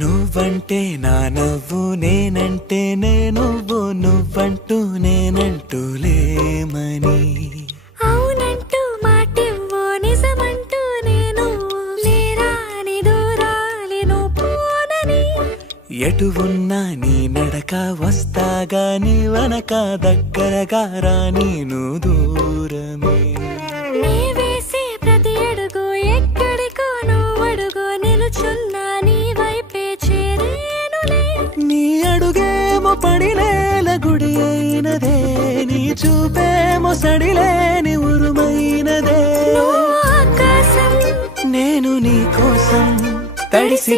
నువ్వంటే నా నవ్వు నేనంటే నువ్వు నువ్వంటూ నేనంటూ లేమని అవునంటూ మాటివ్వు నిజమంటూ నేను లేరాని దూరాలేను పోనని ఎటు ఉన్నా నీ నడక వస్తాగా నీ వనక దగ్గరగా రాని నువ్వు దూరమే నీ వేసే ప్రతి అడుగు ఎక్కడికో నువ్వు అడుగు నిలుచున్నా నీ వైపే చేరేనులే నీ అడుగేమో పడినేల గుడి అయినదే నీ చూపేమో సడిలేని ఉరుమైనదే ఆకాశం నేను నీ కోసం తడిసి